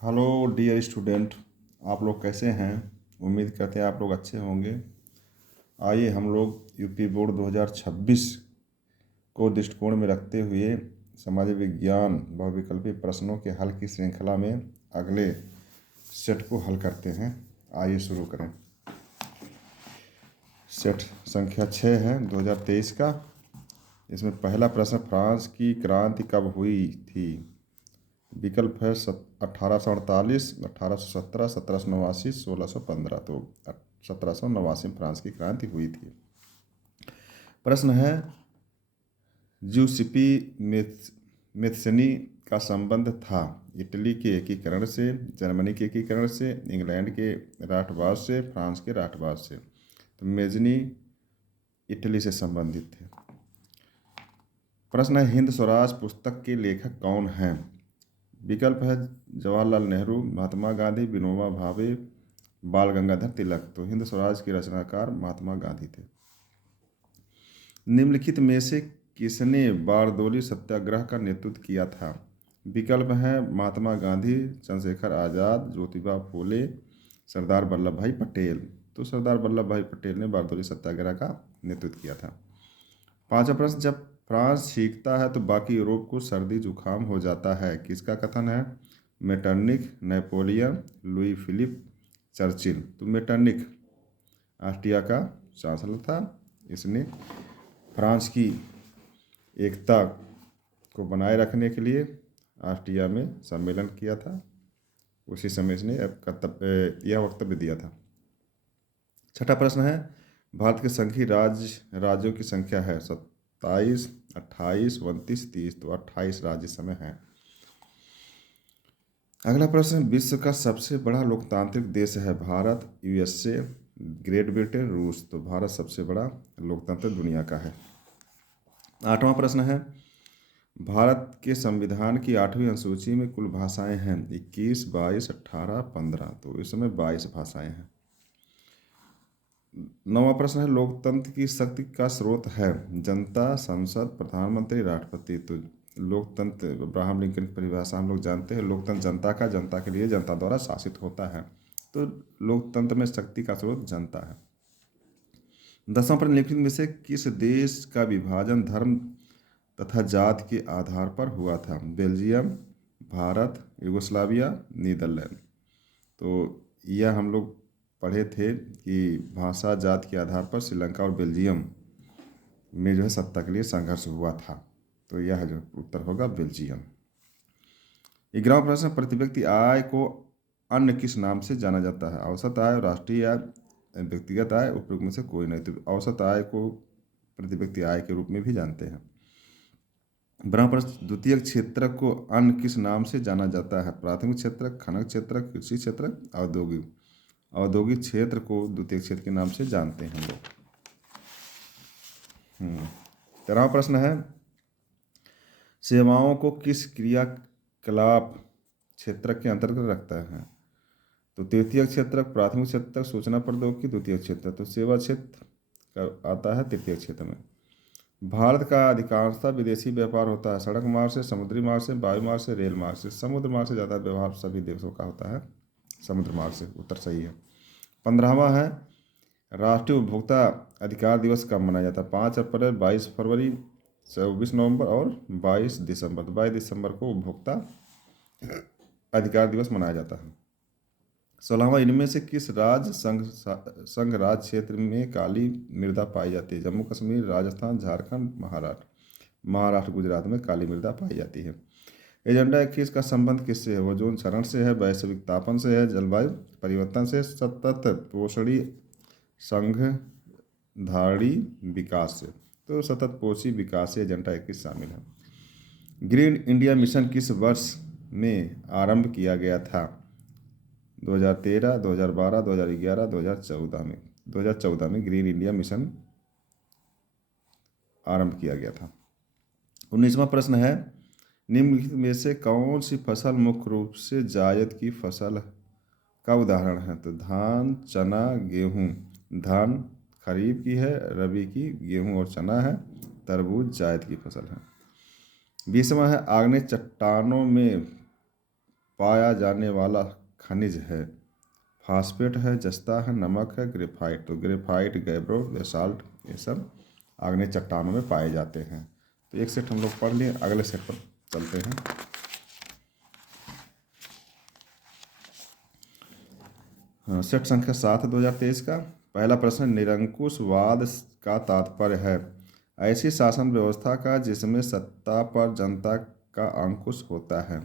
Hello dear student. आप लोग कैसे हैं? उम्मीद करते हैं आप लोग अच्छे होंगे। आइए हम लोग यूपी बोर्ड 2026 को दृष्टिकोण में रखते हुए सामाजिक विज्ञान बहुविकल्पी प्रश्नों के हल की श्रृंखला में अगले सेट को हल करते हैं। आइए शुरू करें। सेट संख्या 6 है 2023 का। इसमें पहला प्रश्न, फ्रांस की क्रांति कब हुई थी? विकल्प है 1848, 1817, 1789, 1615। तो 1789 में फ्रांस की क्रांति हुई थी। प्रश्न है, ज्यूसिपी मेथ्सनी का संबंध था इटली के एकीकरण से, जर्मनी के एकीकरण से, इंग्लैंड के राष्ट्रवाद से, फ्रांस के राष्ट्रवाद से। तो मेजनी इटली से संबंधित थे। प्रश्न है, हिंद स्वराज पुस्तक के लेखक कौन हैं? विकल्प है जवाहरलाल नेहरू, महात्मा गांधी, विनोबा भावे, बाल गंगाधर तिलक। तो हिंद स्वराज के रचनाकार महात्मा गांधी थे। निम्नलिखित में से किसने बारदोली सत्याग्रह का नेतृत्व किया था? विकल्प है महात्मा गांधी, चंद्रशेखर आज़ाद, ज्योतिबा फूले, सरदार वल्लभ भाई पटेल। तो सरदार वल्लभ भाई पटेल ने बारदोली सत्याग्रह का नेतृत्व किया था। पांचवा प्रश्न, जब फ्रांस छींकता है तो बाकी यूरोप को सर्दी जुकाम हो जाता है, किसका कथन है? Metternich, Napoleon, Louis Philippe, Churchill. तो मेटरनिक ऑस्ट्रिया का चांसलर था। इसने फ्रांस की एकता को बनाए रखने के लिए ऑस्ट्रिया में सम्मेलन किया था। उसी समय इसने यह वक्तव्य दिया था। छठा प्रश्न है, भारत के संघीय राज्यों की संख्या है 27, 28, 29, 30। तो 28 राज्य इस समय हैं। अगला प्रश्न, विश्व का सबसे बड़ा लोकतांत्रिक देश है? भारत, यूएसए, ग्रेट ब्रिटेन, रूस। तो भारत सबसे बड़ा लोकतंत्र दुनिया का है। आठवां प्रश्न है, भारत के संविधान की 8वीं अनुसूची में कुल भाषाएं हैं? 21, 22, 18, 15। तो इस समय 22 भाषाएं हैं। नौवां प्रश्न है, लोकतंत्र की शक्ति का स्रोत है? जनता, संसद, प्रधानमंत्री, राष्ट्रपति। तो लोकतंत्र, अब्राहम लिंकन की परिभाषा हम लोग जानते हैं, लोकतंत्र जनता का, जनता के लिए, जनता द्वारा शासित होता है। तो लोकतंत्र में शक्ति का स्रोत जनता है। 10वां प्रश्न, निम्नलिखित में से किस देश का विभाजन धर्म तथा जात के आधार पर हुआ था? Belgium, Bharat, Yugoslavia, Netherland. तो यह हम लोग पढ़े थे कि भाषा जात के आधार पर श्रीलंका और बेल्जियम में जो है सत्ता के लिए संघर्ष हुआ था। तो यह जो उत्तर होगा बेल्जियम। 11वां प्रश्न, प्रति व्यक्ति आय को अन्य किस नाम से जाना जाता है? औसत आय, राष्ट्रीय आय, व्यक्तिगत आय, उपयोग में से कोई नहीं। तो औसत आय को प्रति व्यक्ति आय के रूप में भी जानते हैं। 12वां प्रश्न, द्वितीय क्षेत्र को अन्य किस नाम से जाना जाता है? प्राथमिक क्षेत्र, खनन क्षेत्र, कृषि क्षेत्र, औद्योगिक। औद्योगिक क्षेत्र को द्वितीय क्षेत्र के नाम से जानते हैं लोग। 13वां प्रश्न है, सेवाओं को किस क्रियाकलाप क्षेत्र के अंतर्गत रखता है? तो तृतीय क्षेत्र, प्राथमिक क्षेत्र, सूचना प्रौद्योगिकी, द्वितीय क्षेत्र। तो सेवा क्षेत्र का आता है तृतीय क्षेत्र में। भारत का अधिकांशतः विदेशी व्यापार होता है सड़क मार्ग से, समुद्री मार्ग से, वायु मार्ग से, रेल मार्ग से। समुद्र मार्ग से ज़्यादा व्यवहार सभी देशों का होता है समुद्र मार्ग से। उत्तर सही है। 15वां है, राष्ट्रीय उपभोक्ता अधिकार दिवस कब मनाया जाता है? 5 अप्रैल, 22 फरवरी, 24 नवंबर और 22 दिसंबर। 22 दिसंबर को उपभोक्ता अधिकार दिवस मनाया जाता है। 16वां, इनमें से किस राज्य संघ राज्य क्षेत्र में काली मृदा पाई जाती है? जम्मू कश्मीर, राजस्थान, झारखंड, महाराष्ट्र। महाराष्ट्र, गुजरात में काली मृदा पाई जाती है। एजेंडा 21 का संबंध किससे है? ओजोन क्षरण से है, वैश्विक तापन से है, जलवायु परिवर्तन से, सतत पोषणी संघधारी विकास से। तो सतत पोषी विकास से एजेंडा 21 शामिल है। ग्रीन इंडिया मिशन किस वर्ष में आरंभ किया गया था? 2013, 2012, 2011, 2014 में। 2014 में ग्रीन इंडिया मिशन आरंभ किया गया था। 19वां प्रश्न है, निम्नलिखित में से कौन सी फसल मुख्य रूप से जायद की फसल का उदाहरण है? तो धान, चना, गेहूँ। धान खरीफ की है, रबी की गेहूँ और चना है, तरबूज जायद की फसल है। 20वां है, आग्नेय चट्टानों में पाया जाने वाला खनिज है? फास्फेट है, जस्ता है, नमक है, ग्रेफाइट। तो ग्रेफाइट, गैब्रो, बेसाल्ट, ये सब आग्नेय चट्टानों में पाए जाते हैं। तो एक सेट हम लोग पढ़ लिए, अगले सेट पर चलते हैं। सेट संख्या 7 2023 का पहला प्रश्न, निरंकुशवाद का तात्पर्य है ऐसी शासन व्यवस्था का जिसमें सत्ता पर जनता का अंकुश होता है।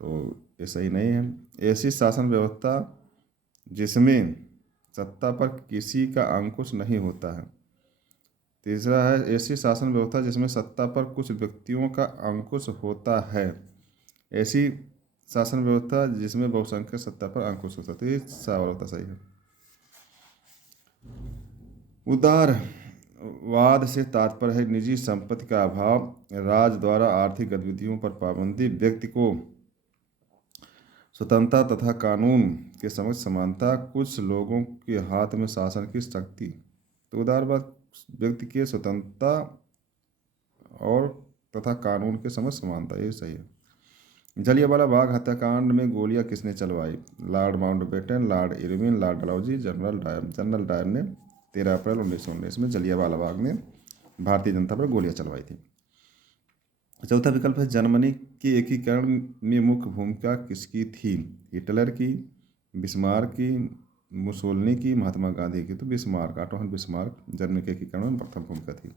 तो ये सही नहीं है। ऐसी शासन व्यवस्था जिसमें सत्ता पर किसी का अंकुश नहीं होता है। तीसरा है, ऐसी शासन व्यवस्था जिसमें सत्ता पर कुछ व्यक्तियों का अंकुश होता है। ऐसी शासन व्यवस्था जिसमें बहुसंख्यक सत्ता पर अंकुश होता है। तो ये व्यवस्था सही है। उदारवाद से तात्पर्य है निजी संपत्ति का अभाव, राज द्वारा आर्थिक गतिविधियों पर पाबंदी, व्यक्ति को स्वतंत्रता तथा कानून के समक्ष समानता, कुछ लोगों के हाथ में शासन की शक्ति। तो उदारवाद व्यक्ति के स्वतंत्रता और तथा कानून के समक्ष समानता, ये सही है। जलियांवाला बाग हत्याकांड में गोलियां किसने चलवाई? Lord Mountbatten, Lord Irwin, Lord Dalhousie, General Dyer ने 13 अप्रैल 1919 में जलियांवाला बाग में भारतीय जनता पर गोलियां चलवाई थी। चौथा विकल्प है, जर्मनी के एकीकरण में मुख्य भूमिका किसकी थी? हिटलर की, बिस्मार्क की, मुसोलिनी की, महात्मा गांधी की। तो बिस्मार्क, ऑटो हन बिस्मार्क जर्मनी के एकीकरण में प्रथम भूमिका थी।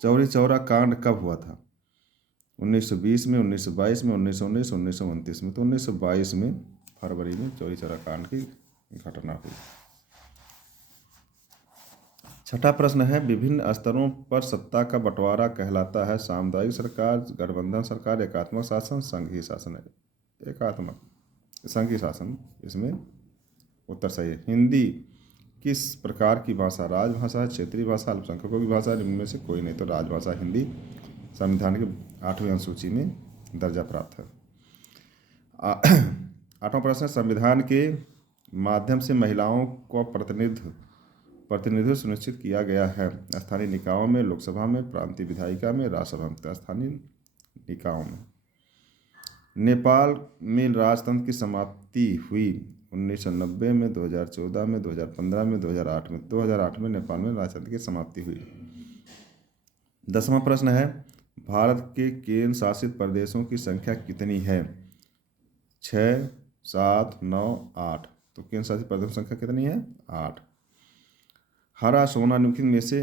चौरी चौरा कांड कब हुआ था? 1920 में, 1922 में, 1919, 1929 में। तो 1922 में फरवरी में चौरी चौरा कांड की घटना हुई। छठा प्रश्न है, विभिन्न स्तरों पर सत्ता का बंटवारा कहलाता है सामुदायिक सरकार, गठबंधन सरकार, एकात्मक शासन, संघीय शासन। है एकात्मक, संघीय शासन इसमें उत्तर सही है। हिंदी किस प्रकार की भाषा? राजभाषा है, क्षेत्रीय भाषा, अल्पसंख्यकों की भाषा, इनमें से कोई नहीं। तो राजभाषा हिंदी संविधान के 8वें अनुसूची में दर्जा प्राप्त है। 8वां प्रश्न, संविधान के माध्यम से महिलाओं को प्रतिनिधित्व सुनिश्चित किया गया है स्थानीय निकायों में, लोकसभा में, प्रांतीय विधायिका में, राज्यसभा में। स्थानीय निकायों में। नेपाल में राजतंत्र की समाप्ति हुई 1990 में, 2014 में, 2015 में, 2008 में। 2008 में नेपाल में राजतंत्र की समाप्ति हुई। 10वां प्रश्न है, भारत के केंद्र शासित प्रदेशों की संख्या कितनी है? 6, 7, 9, 8। तो केंद्र शासित प्रदेशों की संख्या कितनी है? 8। हरा सोना निम्नलिखित में से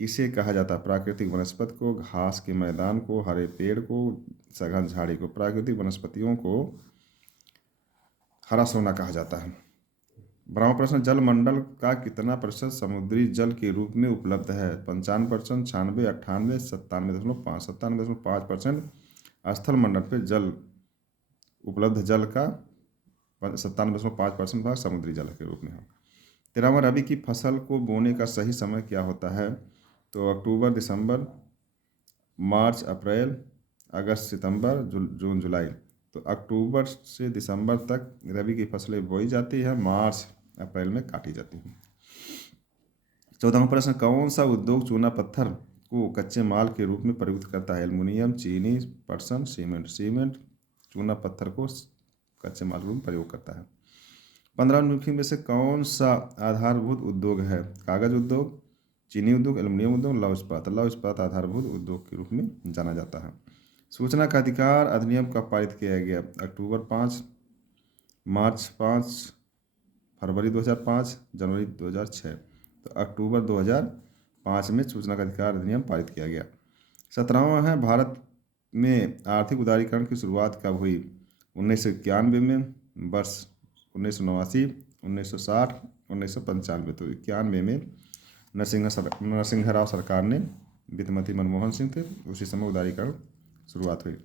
किसे कहा जाता है? प्राकृतिक वनस्पति को, घास के मैदान को, हरे पेड़ को, सघन झाड़ी को। प्राकृतिक वनस्पतियों को हरा सोना कहा जाता है। 12वां प्रश्न, जलमंडल का कितना प्रतिशत समुद्री जल के रूप में उपलब्ध है? 55%, 96, 98, 97.5। 97.5% स्थल मंडल पर जल उपलब्ध जल का 97.5% भाग समुद्री जल के रूप में है। 13वां, रबी की फसल को बोने का सही समय क्या होता है? तो अक्टूबर दिसंबर, मार्च अप्रैल, अगस्त सितंबर, जून जुलाई। तो अक्टूबर से दिसंबर तक रबी की फसलें बोई जाती है, मार्च अप्रैल में काटी जाती हैं। 14वां प्रश्न, कौन सा उद्योग चूना पत्थर को कच्चे माल के रूप में प्रयुक्त करता है? एल्युमिनियम, चीनी, पटसन, सीमेंट। सीमेंट चूना पत्थर को कच्चे माल के रूप में प्रयोग करता है। 15 निम्नलिखित में से कौन सा आधारभूत उद्योग है? कागज उद्योग, चीनी उद्योग, एल्युमिनियम उद्योग, लौह इस्पात। लौह इस्पात आधारभूत उद्योग के रूप में जाना जाता है। सूचना का अधिकार अधिनियम कब पारित किया गया? अक्टूबर 5, मार्च 5, फरवरी 2005, जनवरी 2006। तो अक्टूबर 2005 में सूचना का अधिकार अधिनियम पारित किया गया। 17वां है, भारत में आर्थिक उदारीकरण की शुरुआत कब हुई? 1991 में, वर्ष 1989, 1960, 1995। तो 91 में नरसिंह राव सरकार ने, वित्त मंत्री मनमोहन सिंह थे, उसी समय उदारीकरण शुरुआत हुई।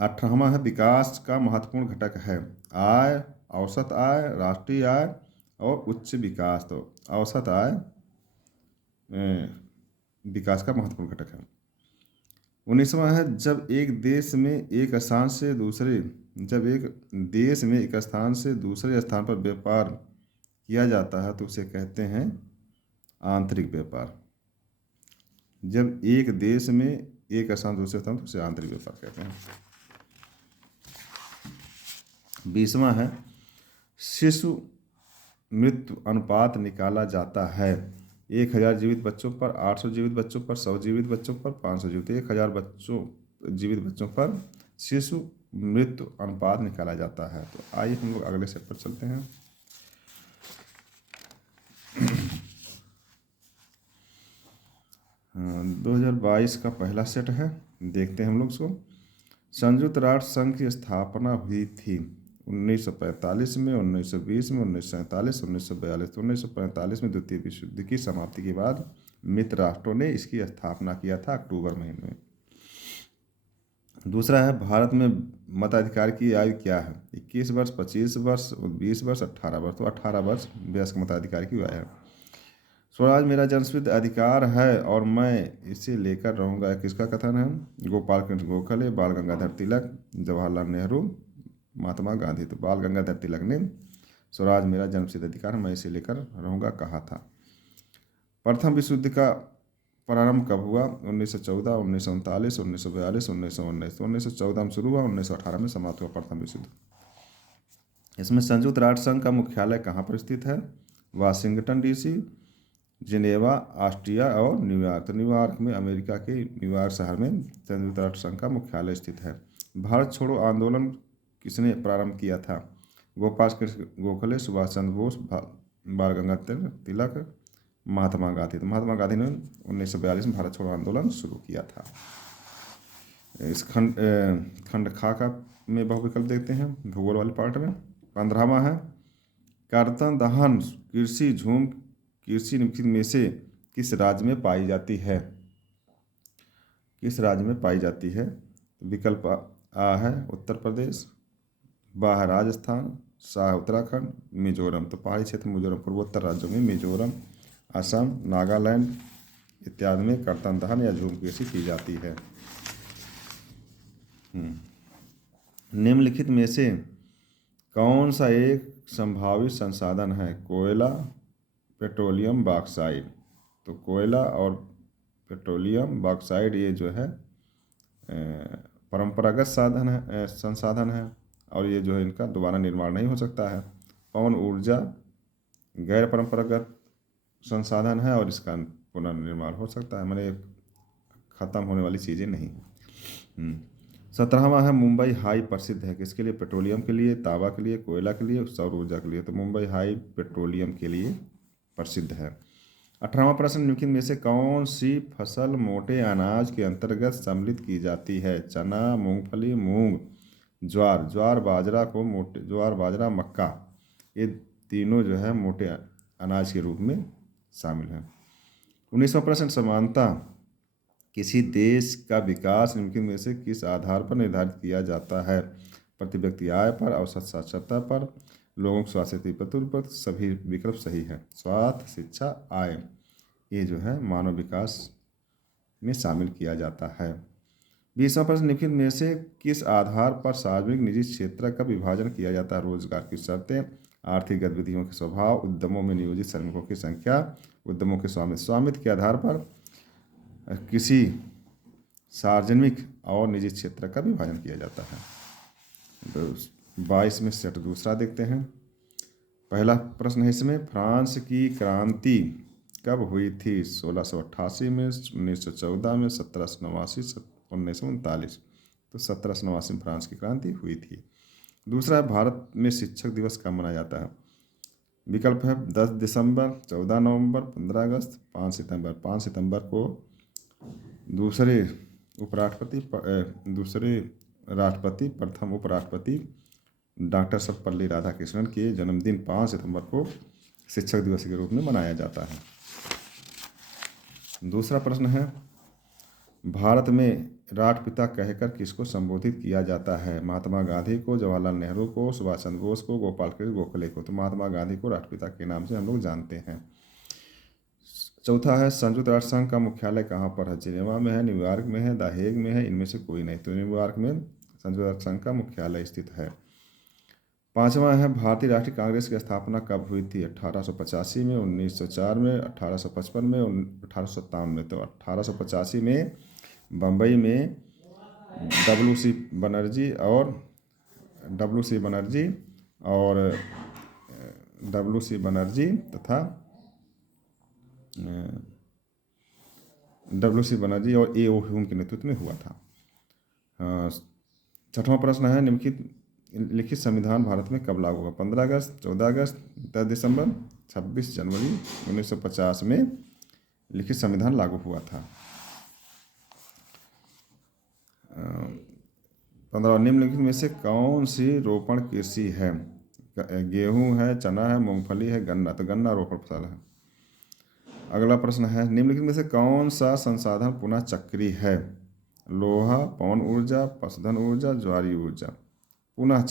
18वां है, विकास का महत्वपूर्ण घटक है आय, औसत आय, राष्ट्रीय आय और उच्च विकास। तो औसत आय विकास का महत्वपूर्ण घटक है। 19वां है, जब एक देश में एक स्थान से दूसरे स्थान पर व्यापार किया जाता है तो उसे कहते हैं आंतरिक व्यापार। जब एक देश में एक स्थान दूसरे स्थान तो उसे आंतरिक व्यापार कहते हैं। 20वां है शिशु मृत्यु अनुपात निकाला जाता है। 1000 जीवित बच्चों पर, 800 जीवित बच्चों पर, 100 जीवित बच्चों पर, 500 जीवित, 1000 बच्चों जीवित बच्चों पर शिशु मृत्यु अनुपात निकाला जाता है। तो आइए हम लोग अगले सेट पर चलते हैं। हाँ, 2022 का पहला सेट है, देखते हैं हम लोग इसको। संयुक्त राष्ट्र संघ की स्थापना हुई थी 1945 में, 1920 में, 1947, 1942। तो 1945 में द्वितीय विश्व युद्ध की समाप्ति के बाद मित्र राष्ट्रों ने इसकी स्थापना किया था अक्टूबर महीने में। दूसरा है भारत में मताधिकार की आयु क्या है? 21 वर्ष, 25 वर्ष, 20 वर्ष, 18 वर्ष। तो 18 वर्ष वयस्क मताधिकार की आयु है। स्वराज मेरा जन्मसिद्ध अधिकार है और मैं इसे लेकर रहूँगा, किसका कथन है? गोपाल कृष्ण गोखले, बाल गंगाधर तिलक, जवाहरलाल नेहरू, महात्मा गांधी। तो बाल गंगाधर तिलक ने स्वराज मेरा जन्मसिद्ध अधिकार मैं इसे लेकर रहूँगा कहा था। प्रथम विश्व युद्ध का प्रारंभ कब हुआ? 1914, 1939, 1942, 1919। तो 1914 में शुरू हुआ, 1918 में समाप्त हुआ प्रथम विश्व युद्ध। इसमें संयुक्त राष्ट्र संघ का मुख्यालय कहाँ पर स्थित है? वाशिंगटन डीसी, जिनेवा, ऑस्ट्रिया और न्यूयॉर्क। तो न्यूयॉर्क में, अमेरिका के न्यूयॉर्क शहर में संयुक्त राष्ट्र संघ का मुख्यालय स्थित है। भारत छोड़ो आंदोलन किसने प्रारंभ किया था? गोपाल कृष्ण गोखले, सुभाष चंद्र बोस, बाल गंगाधर तिलक, महात्मा गांधी। तो महात्मा गांधी ने 1942 में भारत छोड़ो आंदोलन शुरू किया था। इस खंड खा का में बहुविकल्प देखते हैं भूगोल वाले पार्ट में। 15वां है कर्तन दहन कृषि झूम कृषि निम्नलिखित में से किस राज्य में पाई जाती है? किस राज्य में पाई जाती है? विकल्प आ है उत्तर प्रदेश, बा है राजस्थान, सा है उत्तराखंड, मिजोरम। तो पहाड़ी क्षेत्र मिजोरम, पूर्वोत्तर राज्यों में मिजोरम, असम, नागालैंड इत्यादि में कर्तन दहन या झूम कृषि की जाती है। निम्नलिखित में से कौन सा एक संभावित संसाधन है? कोयला, पेट्रोलियम, बॉक्साइट। तो कोयला और पेट्रोलियम, बॉक्साइट ये जो है परंपरागत संसाधन है और ये जो है इनका दोबारा निर्माण नहीं हो सकता है। पवन ऊर्जा गैर परंपरागत संसाधन है और इसका पुनर्निर्माण हो सकता है, माने ख़त्म होने वाली चीज़ें नहीं। 17वां है मुंबई हाई प्रसिद्ध है किसके लिए? पेट्रोलियम के लिए, तांबा के लिए, कोयला के लिए, सौर ऊर्जा के लिए। तो मुंबई हाई पेट्रोलियम के लिए प्रसिद्ध है। 18वां प्रश्न निम्नलिखित में से कौन सी फसल मोटे अनाज के अंतर्गत सम्मिलित की जाती है? चना, मूंगफली, मूंग, ज्वार। ज्वार बाजरा को मोटे, ज्वार बाजरा मक्का, ये तीनों जो है मोटे अनाज के रूप में शामिल है। 19वां प्रश्न समानता किसी देश का विकास निम्नलिखित में से किस आधार पर निर्धारित किया जाता है? प्रति व्यक्ति आय पर, औसत साक्षरता पर, लोगों की स्वास्थ्य पर। सभी विकल्प सही है। स्वास्थ्य, शिक्षा, आय ये जो है मानव विकास में शामिल किया जाता है। 20वां प्रश्न निम्नलिखित में से किस आधार पर सार्वजनिक निजी क्षेत्र का विभाजन किया जाता है? रोजगार की शर्तें, आर्थिक गतिविधियों के स्वभाव, उद्यमों में नियोजित श्रमिकों की संख्या, उद्यमों के स्वामित्व के आधार पर किसी सार्वजनिक और निजी क्षेत्र का विभाजन किया जाता है। तो 22 में सेट दूसरा देखते हैं। पहला प्रश्न है इसमें फ्रांस की क्रांति कब हुई थी? 1688 में, 1914 में, 1789, 1939। तो 1789 में फ्रांस की क्रांति हुई थी। दूसरा है भारत में शिक्षक दिवस कब मनाया जाता है? विकल्प है 10 दिसंबर, 14 नवंबर, 15 अगस्त, 5 सितंबर। 5 सितंबर को दूसरे राष्ट्रपति प्रथम उपराष्ट्रपति डॉक्टर सर्वपल्ली राधाकृष्णन के जन्मदिन 5 सितंबर को शिक्षक दिवस के रूप में मनाया जाता है। दूसरा प्रश्न है भारत में राष्ट्रपिता कहकर किसको संबोधित किया जाता है? महात्मा गांधी को, जवाहरलाल नेहरू को, सुभाष चंद्र बोस को, गोपाल कृष्ण गोखले को। तो महात्मा गांधी को राष्ट्रपिता के नाम से हम लोग जानते हैं। चौथा है संयुक्त राष्ट्र संघ का मुख्यालय कहाँ पर है? जिनेवा में है, न्यूयॉर्क में है, द हेग में है, इनमें से कोई नहीं। तो न्यूयॉर्क में संयुक्त राष्ट्र संघ का मुख्यालय स्थित है। 5वां है भारतीय राष्ट्रीय कांग्रेस की स्थापना कब हुई थी? 1885 में, 1904 में, 1855 में, 1857 में। तो 1885 में बम्बई में WC बनर्जी और WC बनर्जी तथा WC बनर्जी और A.O. ह्यूम के नेतृत्व में हुआ था। 6वां प्रश्न है, लिखित संविधान भारत में कब लागू हुआ? 15 अगस्त, 14 अगस्त, 10 दिसंबर, 26 जनवरी 1950 में लिखित संविधान लागू हुआ था। 15 निम्नलिखित में से कौन सी रोपण कृषि है? गेहूं है, चना है, मूंगफली है, गन्ना। तो गन्ना रोपण फसल है। अगला प्रश्न है, निम्नलिखित में से कौन सा संसाधन पुनः चक्रीय है? लोहा, पवन ऊर्जा, पशुधन ऊर्जा, ज्वारीय ऊर्जा। पुनः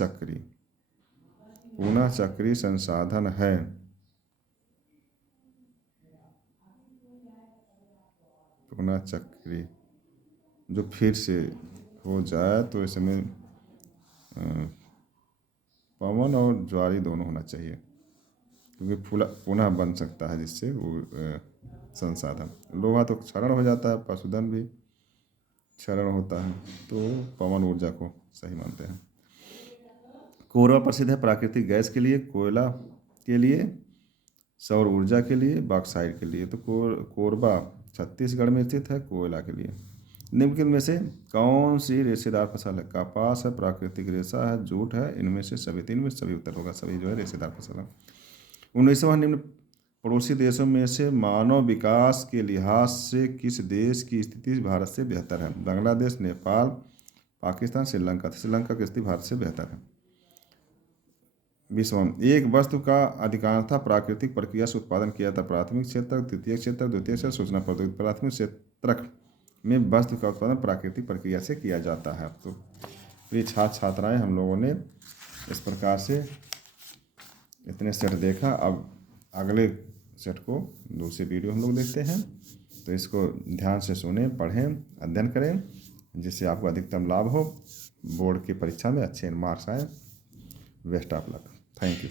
चक्रीय संसाधन है। पुनः चक्रीय जो फिर से हो जाए तो इसमें पवन और ज्वारी दोनों होना चाहिए, क्योंकि पुनः बन सकता है जिससे वो संसाधन। लोहा तो क्षरण हो जाता है, पशुधन भी क्षरण होता है, तो पवन ऊर्जा को सही मानते हैं। कोरबा प्रसिद्ध है प्राकृतिक गैस के लिए, कोयला के लिए, सौर ऊर्जा के लिए, बॉक्साइट के लिए। तो कोरबा छत्तीसगढ़ में स्थित है कोयला के लिए। निम्नलिखित में से कौन सी रेशेदार फसल है? कपास है, प्राकृतिक रेशा है, जूट है। इनमें से सभी, तीन में सभी उत्तर होगा, सभी जो है रेशेदार फसल है। 19वां, निम्न पड़ोसी देशों में से मानव विकास के लिहाज से किस देश की स्थिति भारत से बेहतर है? बांग्लादेश, नेपाल, पाकिस्तान, श्रीलंका। श्रीलंका की स्थिति भारत से बेहतर है। 20वां, एक वस्तु का अधिकांशतः प्राकृतिक प्रक्रिया से उत्पादन किया जाता है। प्राथमिक क्षेत्र, द्वितीय क्षेत्र, सूचना प्रौद्योगिकी। प्राथमिक क्षेत्र में वस्तु का उत्पादन प्राकृतिक प्रक्रिया से किया जाता है। तो प्रिय छात्र छात्राएं, हम लोगों ने इस प्रकार से इतने सेट देखा। अब अगले सेट को दूसरी वीडियो हम लोग देखते हैं, तो इसको ध्यान से सुनें, पढ़ें, अध्ययन करें, जिससे आपको अधिकतम लाभ हो, बोर्ड की परीक्षा में अच्छे मार्क्स आए। Best of luck. Thank you.